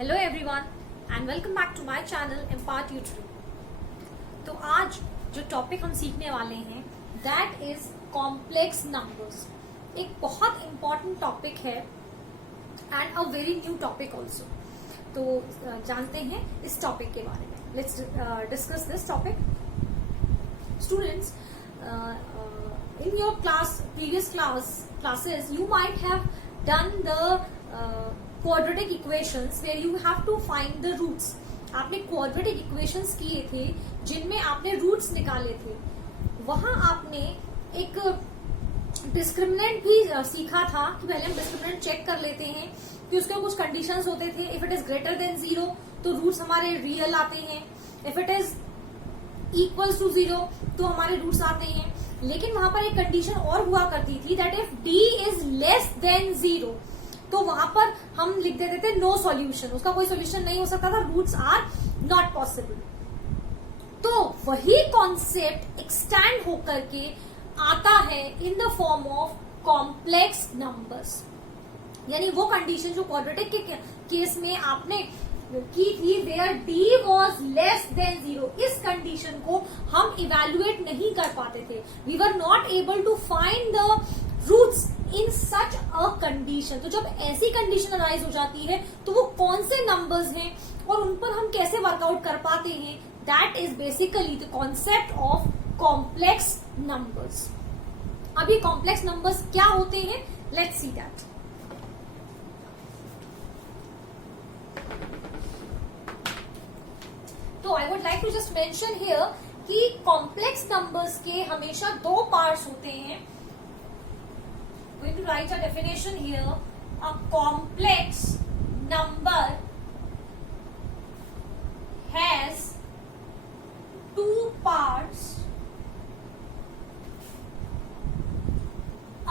Hello everyone and welcome back to my channel impart you true. तो आज जो topic हम सीखने वाले हैं दैट इज कॉम्प्लेक्स नंबर्स। एक बहुत इंपॉर्टेंट टॉपिक है and a very new topic also. तो जानते हैं इस टॉपिक के बारे में। Let's discuss this topic. Students, in your previous classes you might have done the quadratic equations where you have to find the roots. आपने quadratic equations किए थे जिनमें आपने roots निकाले थे। वहां आपने एक डिस्क्रिमिनेंट भी सीखा था कि पहले हम डिस्क्रिमिनेंट चेक कर लेते हैं कि उसके कुछ कंडीशंस होते थे। If it is greater than 0 तो रूट्स हमारे रियल आते हैं, if it is equals to 0 तो हमारे रूट्स आते हैं। लेकिन वहां पर एक कंडीशन और हुआ करती थी that if d is less than 0 तो वहां पर हम लिख देते थे नो सॉल्यूशन, उसका कोई सॉल्यूशन नहीं हो सकता था, रूट्स आर नॉट पॉसिबल। तो वही कॉन्सेप्ट एक्सटेंड होकर के आता है in the form of complex numbers. यानी वो कंडीशन जो क्वाड्रेटिक के केस में आपने की थी where d was less than 0, इस कंडीशन को हम इवेल्युएट नहीं कर पाते थे। We were not able to find the roots in such a condition. तो जब ऐसी कंडीशन अराइज हो जाती है तो वो कौन से नंबर्स हैं और उन पर हम कैसे वर्कआउट कर पाते हैं, that is basically the concept of complex numbers. अब ये कॉम्प्लेक्स नंबर्स क्या होते हैं, लेट्स सी दैट। तो I would like to just mention here कि कॉम्प्लेक्स नंबर्स के हमेशा दो पार्ट्स होते हैं। Going to write a definition here. A complex number has two parts,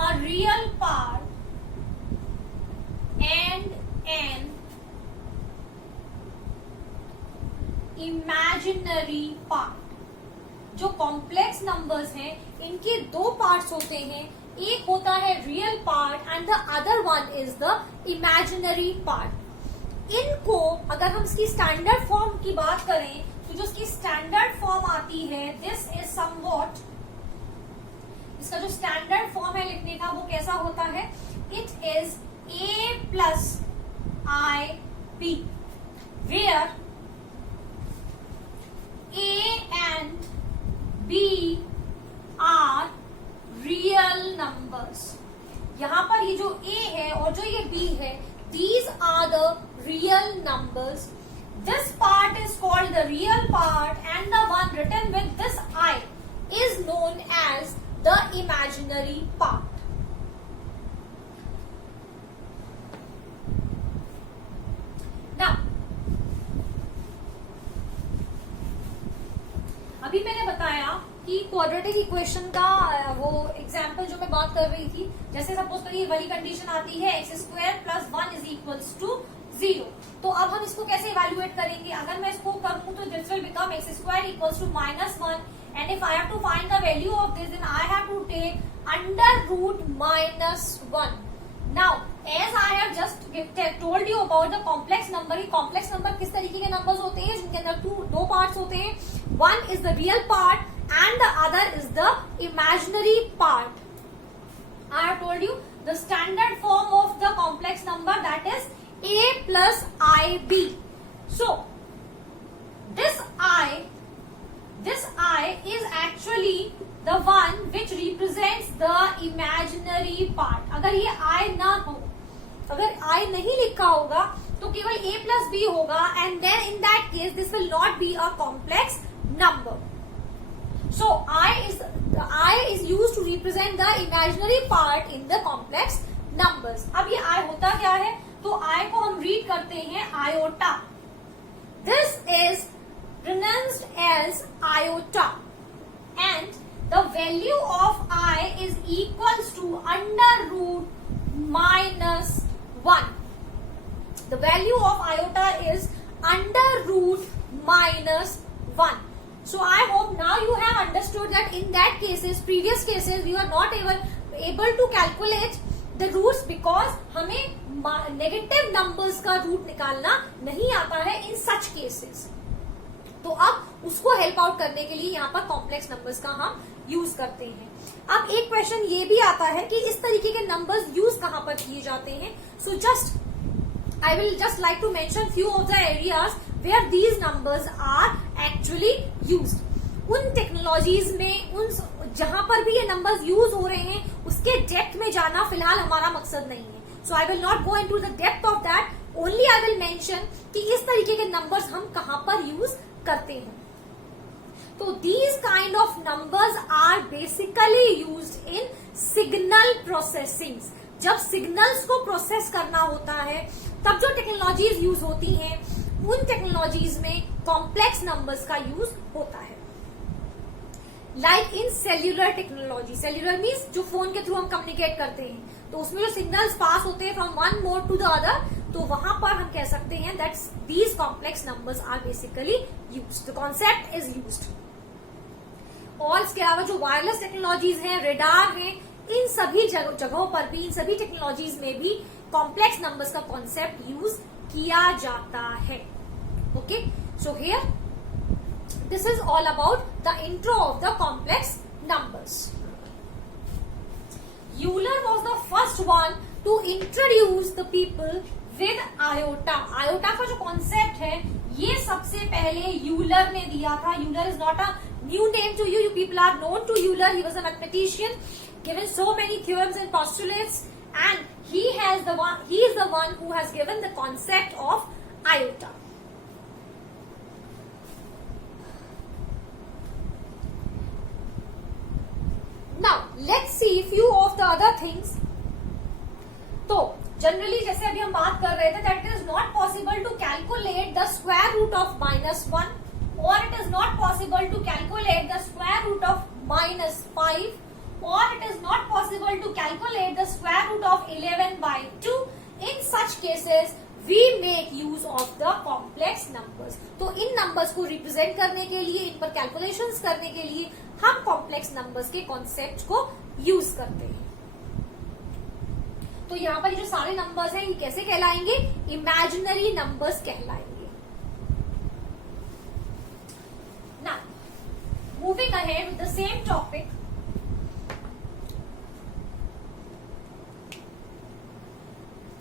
a real part and an imaginary part। जो complex numbers हैं इनके दो पार्ट्स होते हैं, एक होता है real part and the other one is the imaginary part. इनको अगर हम इसकी स्टैंडर्ड फॉर्म की बात करें तो जो इसकी स्टैंडर्ड फॉर्म आती है दिस इज समवॉट, इसका जो स्टैंडर्ड फॉर्म है लिखने का वो कैसा होता है, it is a plus i b where a and b are real numbers. यहां पर ये जो a है और जो ये b है, these are the real numbers. This part is called the real part and the one written with this I is known as the imaginary part. Now अभी मैंने बताया कि क्वाड्रेटिक इक्वेशन का वो एग्जाम्पल जो मैं बात कर रही थी, जैसे सपोज करिए वाली कंडीशन आती है x square plus 1 is equals to 0। तो अब हम इसको कैसे इवेल्युएट करेंगे, अगर मैं इसको करूं तो this will become x square equals to -1 and if I have to find the value of this then I have to take under root -1। Now as I have just told you about the complex number, complex number किस तरीके के numbers होते हैं जिनके अंदर दो parts होते हैं, one is the real part and the other is the imaginary part. I have told you the standard form of the complex number that is a plus ib. So this I is actually the one which represents the imaginary part. अगर ये I ना हो, अगर I नहीं लिखा होगा तो केवल a plus b होगा and then in that case this will not be a complex number. So I is used to represent the imaginary part in the complex numbers. अब ये I होता क्या है, तो I को हम रीड करते हैं iota. This is pronounced as iota and the value of I is equals to under root -1. The value of iota is under root -1. So I hope now you have understood that in that cases, previous cases, we were not able to calculate the roots because हमें negative numbers का root निकालना नहीं आता है इन such cases. तो अब उसको help out करने के लिए यहाँ पर कॉम्प्लेक्स नंबर्स का हम यूज करते हैं। अब एक क्वेश्चन ये भी आता है कि इस तरीके के नंबर्स यूज कहाँ पर किए जाते हैं। So just I will just like to mention few of the areas where these numbers are actually used. उन टेक्नोलॉजीज में, उन जहां पर भी ये नंबर्स यूज हो रहे हैं उसके डेप्थ में जाना फिलहाल हमारा मकसद नहीं है। So I will not go into the depth of that, only I will mention कि इस तरीके के नंबर्स हम कहां पर यूज करते हैं। तो these kind of numbers are basically used in signal processing। जब सिग्नल्स को प्रोसेस करना होता है तब जो टेक्नोलॉजीज यूज होती हैं उन टेक्नोलॉजीज में कॉम्प्लेक्स नंबर्स का यूज होता है। Like in cellular technology, cellular means जो फोन के थ्रू हम कम्युनिकेट करते हैं, तो उसमें जो सिग्नल्स पास होते हैं from one mode to the other, तो वहां पर हम कह सकते हैं that these complex numbers are basically used, the concept is used. और इसके अलावा जो वायरलेस टेक्नोलॉजीज हैं, रेडार हैं, इन सभी जगहों पर भी, इन सभी टेक्नोलॉजीज में भी कॉम्प्लेक्स नंबर्स का कॉन्सेप्ट यूज किया जाता है। Okay, so here this is all about the intro of the complex numbers. Euler was the first one two introduce the people with iota. Iota का जो कॉन्सेप्ट है ये सबसे पहले यूलर ने दिया था। Euler is not a new name to you people are known to Euler. He was a mathematician, given so many theorems and postulates, and he is the one who has given the concept of iota. Now let's see few of the other things. तो generally जैसे अभी हम बात कर रहे थे that it is not possible to calculate the square root of -1, or it is not possible to calculate the square root of -5, or it is not possible to calculate the square root of 11/2. In such cases we make use of the complex numbers. तो इन numbers को represent करने के लिए, इन पर calculations करने के लिए हम कॉम्प्लेक्स नंबर्स के कॉन्सेप्ट को यूज करते हैं। तो यहाँ पर जो सारे नंबर्स हैं ये कैसे कहलाएंगे? इमेजिनरी नंबर्स कहलाएंगे। Moving ahead with the same topic,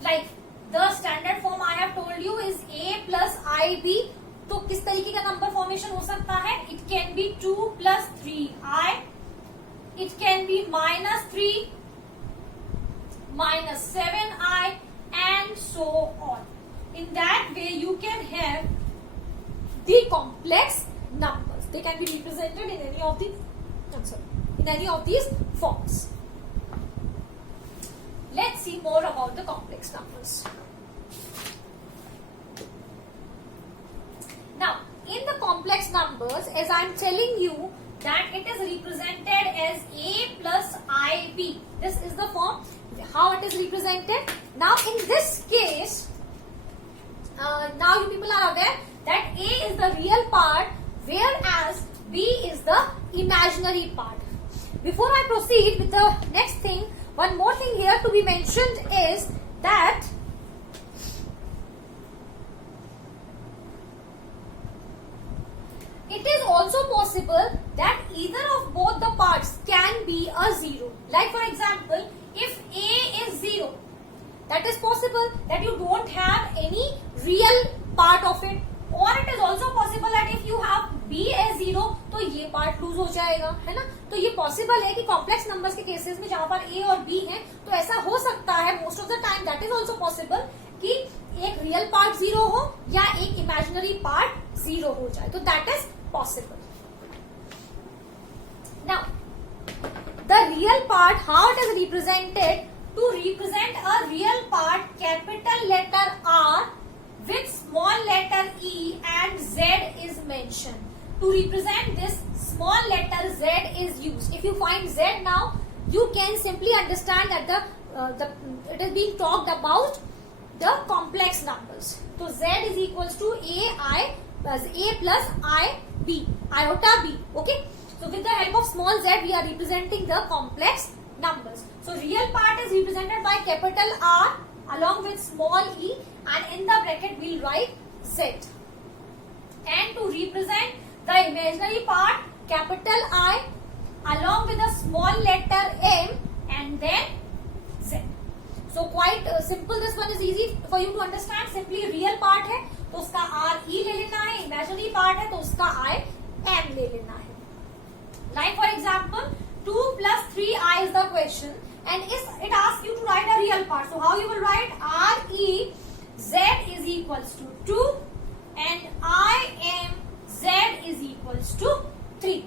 like the standard form I have told you is a plus ib. तो किस तरीके का नंबर फॉर्मेशन हो सकता है? It can be 2 plus 3i, it can be -3, -7i, and so on. In that way you can have the complex numbers. They can be represented in any of these forms. Let's see more about the complex numbers. Now, in the complex numbers, as I am telling you that it is represented as a plus ib. This is the form, how it is represented. Now, in this case, now you people are aware that a is the real part, whereas b is the imaginary part. Before I proceed with the next thing, one more thing here to be mentioned is that it is also possible that either of both the parts can be a zero. Like for example, if a is 0, that is possible that you don't have any real part of it, or it is also possible that if you have b as 0 तो ये part loose हो जाएगा, है ना। तो ये possible है कि कॉम्प्लेक्स नंबर्स के केसेस में जहां पर a और b है तो ऐसा हो सकता है। Most of the time that is also possible कि एक रियल पार्ट 0 हो या एक इमेजिनरी पार्ट 0 हो जाए, तो that is possible. Now the real part, how it is represented? To represent a real part, capital letter R with small letter e and z is mentioned. To represent this, small letter z is used. If you find z now, you can simply understand that it is being talked about the complex numbers. So z is equals to a plus I b, iota b. Okay. So with the help of small z, we are representing the complex numbers. So real part is represented by capital R along with small e, and in the bracket we'll write z. And to represent the imaginary part, capital I along with a small letter m and then z. So quite simple. This one is easy for you to understand. Simply real part है तो उसका r e ले लेना है, imaginary part है तो उसका I m ले लेना है. Like for example, 2 plus 3i is the question, and it asks you to write a real part. So how you will write? R e z is equals to 2 and I m z is equals to 3.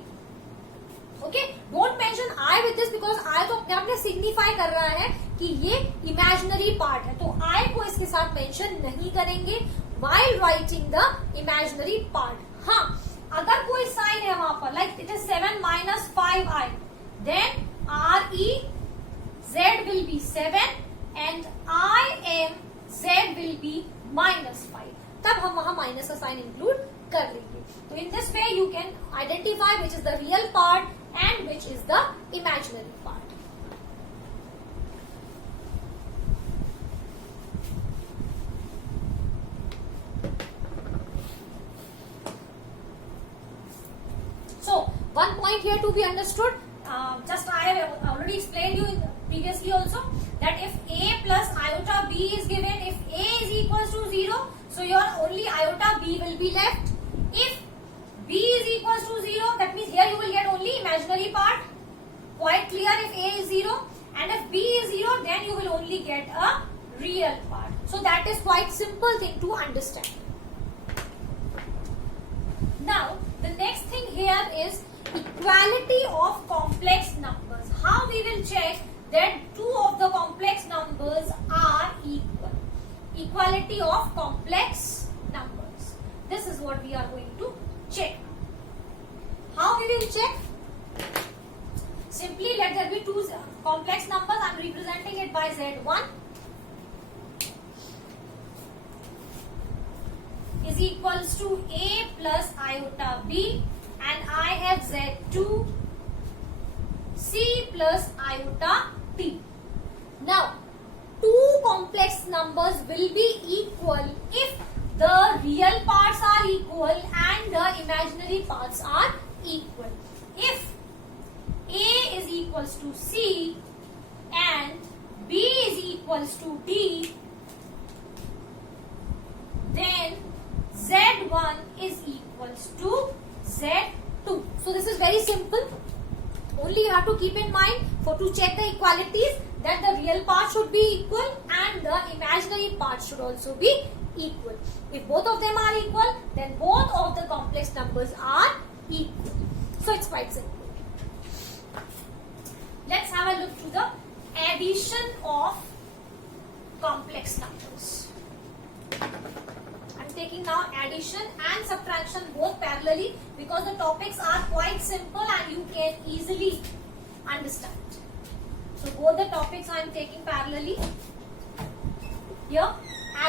Okay, don't mention I with this because I तो अपने आप में signify कर रहा है कि ये imaginary part है, तो I को इसके साथ mention नहीं करेंगे while writing the imaginary part. हाँ, अगर कोई sign है वहां पर, like it is 7 minus 5i, then R e z will be 7 and I m z will be minus 5. तब हम वहां माइनस का साइन इंक्लूड कर लेंगे. तो in this way you can identify which is the real part and which is the imaginary part. So one point here to be understood, just I have already explained you previously also, that if a plus iota b is given, if a is equals to 0, so your only iota b will be left. If b is equals to 0, that means here you will get only imaginary part. Quite clear? If a is 0 and if b is 0, then you will only get a real part. So that is quite simple thing to understand. Now the next thing here is equality of complex numbers. How we will check that two of the complex numbers are equal? Equality of complex numbers. This is what we are going to check. How we will check? Simply let there be two complex numbers. I am representing it by z1 is equals to a plus iota b, and I have z2 c plus iota t. Now two complex numbers will be equal if the real parts are equal and the imaginary parts are equal. If a is equals to c and b is equals to d, then z1 is equals to z2. So this is very simple. Only you have to keep in mind for to check the equalities that the real part should be equal and the imaginary part should also be equal. If both of them are equal, then both of the complex numbers are equal. So it's quite simple. Let's have a look to the addition of complex numbers. I'm taking now addition and subtraction both parallelly because the topics are quite simple and you can easily understand. So both the topics I am taking parallelly. Here,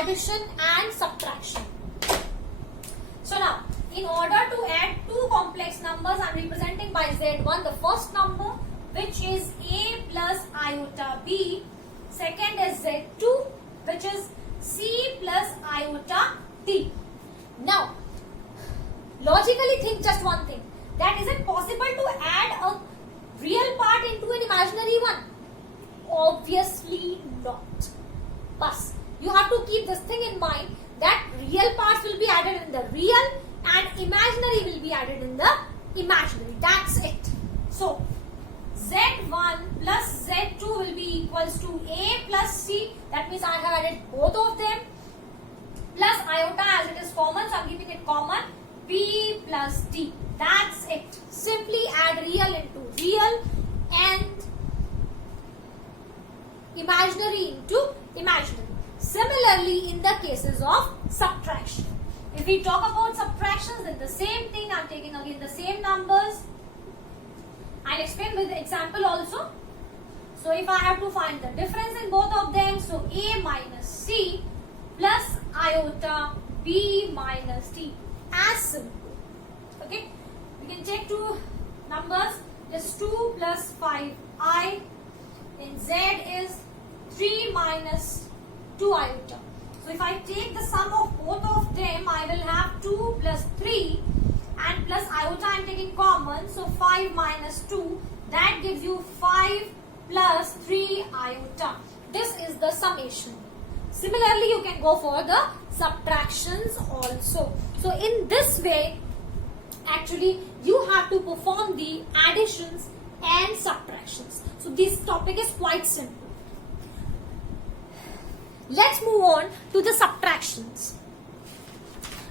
addition and subtraction. So now, in order to add two complex numbers, I am representing by z1 the first number, which is a plus iota b. Second is z2, which is c plus iota t. Now, logically think just one thing. That is it possible to add a real part into an imaginary one? Obviously not. But you have to keep this thing in mind that real parts will be added in the real and imaginary will be added in the imaginary. That's it. So z1 plus z2 will be equals to a plus c. That means I have added both of them. Plus iota as it is common, so I am keeping it common. b plus d. That's it. Simply add real into real and imaginary into imaginary. Similarly, in the cases of subtraction. If we talk about subtractions, then the same thing. I am taking again the same numbers. I'll explain with the example also. So if I have to find the difference in both of them, so a minus c plus iota b minus d. As simple. Okay. We can take two numbers. Just 2 plus 5i. In z is 3 minus 2 iota. So if I take the sum of both of them, I will have 2 plus 3 and plus iota I am taking common. So 5 minus 2, that gives you 5 plus 3 iota. This is the summation. Similarly, you can go for the subtractions also. So in this way, actually, you have to perform the additions and subtractions. So this topic is quite simple. Let's move on to the subtractions.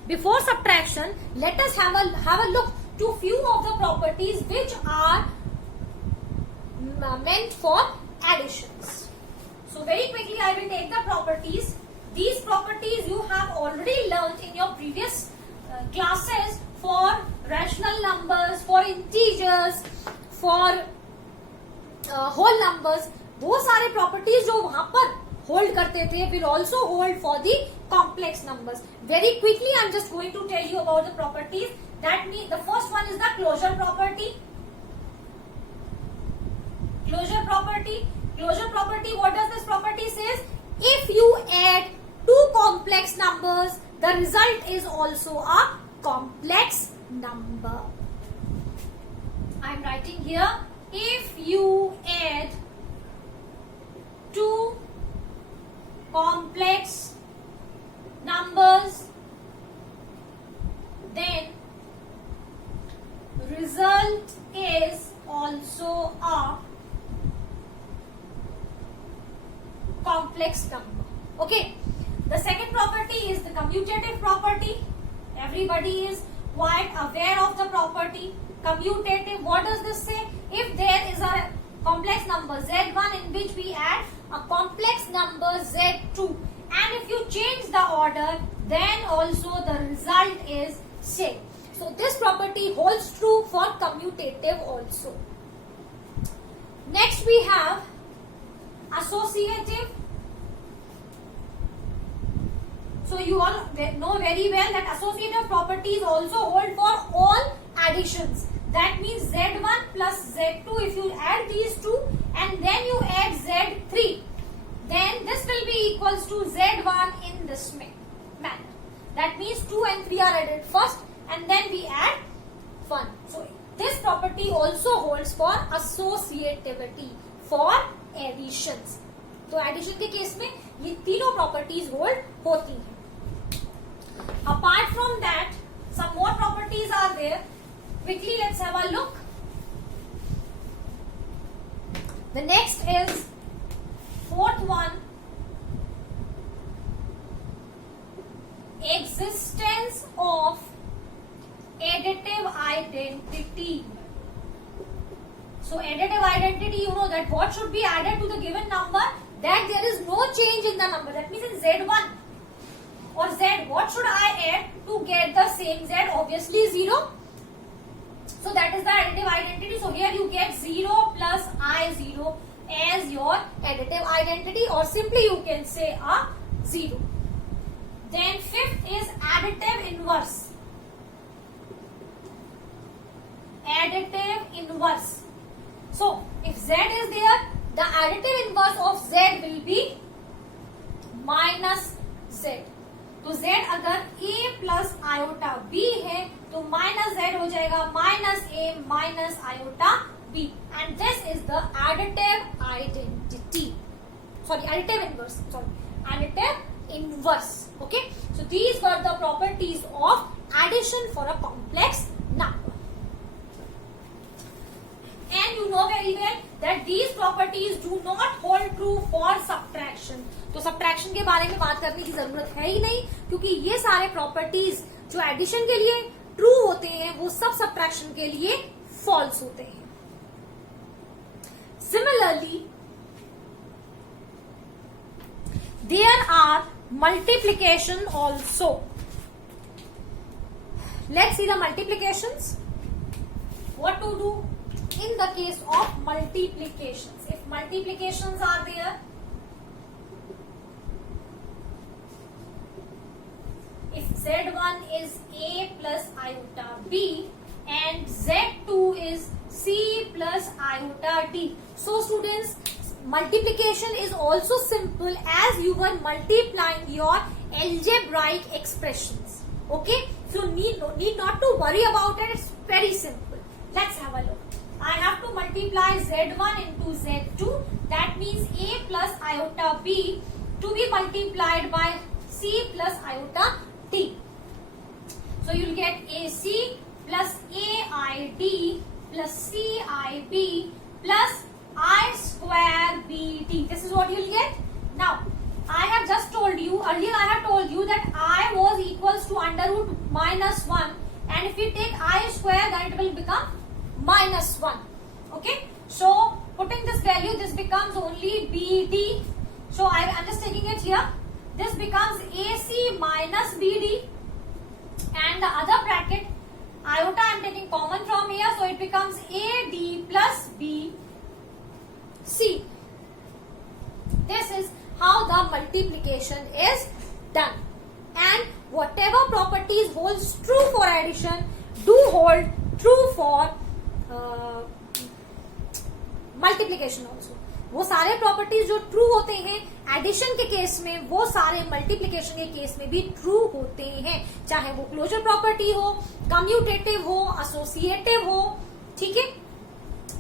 Before subtraction, let us have a look to few of the properties which are meant for additions. So very quickly I will take the properties. These properties you have already learned in your previous classes for rational numbers, for integers, for whole numbers. वो सारे properties जो वहां पर hold करते थे will also hold for the complex numbers. Very quickly I am just going to tell you about the properties. That means the first one is the closure property. Closure property. Closure property, what does this property says? If you add two complex numbers, the result is also a complex number. I am writing here, if you add two complex numbers, then result is also a complex number. Okay. The second property is the commutative property. Everybody is quite aware of the property. Commutative, what does this say? If there is a complex number Z1 in which we add a complex number Z2, and if you change the order, then also the result is same. So this property holds true for commutative also. Next we have associative. So you all know very well that associative properties also hold for all additions. That means Z1 plus Z2, if you add these two and then you add Z3, then this will be equals to Z1 in this manner. That means 2 and 3 are added first and then we add 1. So this property also holds for associativity for additions. तो addition के case में ये तीनों properties hold होती हैं. Apart from that, some more properties are there. Quickly, let's have a look. The next is fourth one, existence of additive identity. So additive identity, you know that what should be added to the given number, that there is no change in the number. That means in Z1 or Z, what should I add to get the same Z? Obviously 0. So that is the additive identity. So here you get 0 plus I0 as your additive identity, or simply you can say a 0. Then fifth is additive inverse. Additive inverse. So if Z is there, the additive inverse of Z will be minus Z. तो Z अगर A plus iota B है तो minus Z हो जाएगा minus A minus iota B, and this is the additive identity. Sorry, additive inverse. Sorry, additive inverse. Okay, so these were the properties of addition for a complex number. And you know very well that these properties do not hold true for subtraction. तो subtraction के बारे में बात करने की जरूरत है ही नहीं, क्योंकि ये सारे प्रॉपर्टीज जो एडिशन के लिए ट्रू होते हैं वो सब subtraction के लिए false होते हैं. Similarly, there are multiplication also. Let's see the multiplications. What to do in the case of multiplications? If multiplications are there, if Z1 is A plus iota B and Z2 is C plus iota D. So students, multiplication is also simple as you were multiplying your algebraic expressions. Okay, so need not to worry about it. It's very simple. Let's have a look. I have to multiply z1 into z2. That means a plus iota b to be multiplied by c plus iota t. So you'll get ac plus aid plus cib plus I square bt. This is what you'll get. Now, I have just told you, earlier I have told you that I was equals to under root minus 1, and if we take I square, then it will become minus 1. Okay, so putting this value, this becomes only bt. So I'm just taking it here. This becomes ac minus bd, and the other bracket iota I'm taking common from here, so it becomes ad plus b c. This is how the multiplication is done. And whatever properties holds true for addition do hold true for multiplication also. वो सारे properties जो true होते हैं addition के case में, वो सारे multiplication के केस में भी ट्रू होते हैं, चाहे वो क्लोजर प्रॉपर्टी हो, कम्यूटेटिव हो, एसोसिएटिव हो. ठीक है,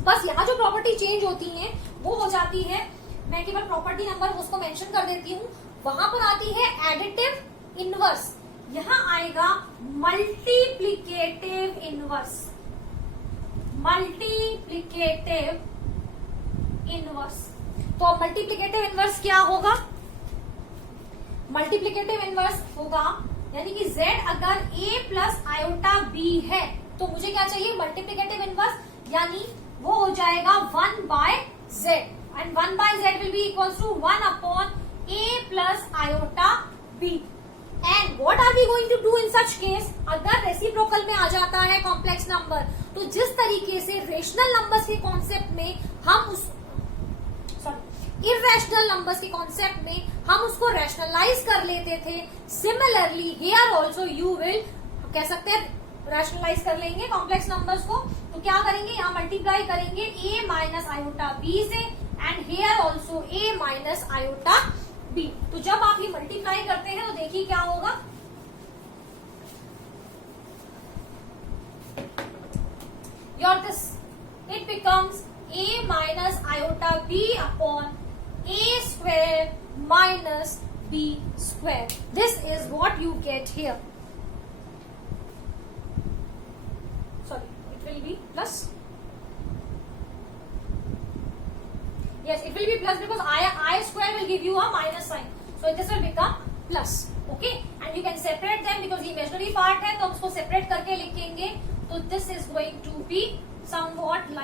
बस यहाँ जो प्रॉपर्टी चेंज होती है वो हो जाती है, मैं केवल प्रॉपर्टी नंबर उसको मेंशन कर देती हूँ. वहां पर आती है एडिटिव इनवर्स, यहाँ आएगा मल्टीप्लिकेटिव इनवर्स. Multiplicative inverse. तो मल्टीप्लिकेटिव इनवर्स क्या होगा? मल्टीप्लिकेटिव इनवर्स होगा यानी कि z अगर a प्लस आयोटा b है तो मुझे क्या चाहिए? मल्टीप्लिकेटिव इनवर्स, यानी वो हो जाएगा 1 by z, and 1 by z will be equals to 1 upon a plus iota b. And what are we going to do in such case? अगर रेसिप्रोकल में आ जाता है कॉम्प्लेक्स नंबर, तो जिस तरीके से रेशनल नंबर्स के कॉन्सेप्ट में हम उस इर्रेशनल नंबर्स के कॉन्सेप्ट में हम उसको रैशनलाइज कर लेते थे, similarly here also you will कह सकते हैं रैशनलाइज कर लेंगे कॉम्प्लेक्स नंबर्स को. तो क्या करेंगे? यहाँ मल्टीप्लाई करेंगे a माइनस आयोटा b से, and here also a minus iota b. तो जब आप ये मल्टीप्लाई करते हैं तो देखिए क्या होगा. Your this it becomes a minus iota b upon a square minus b square. This is what you get here. Sorry, it will be plus. Yes, it will be plus because I square will give you a minus sign. So this will become plus. Okay, and you can separate them because imaginary part है तो हम उसको separate करके लिखेंगे. तो this is going to be somewhat like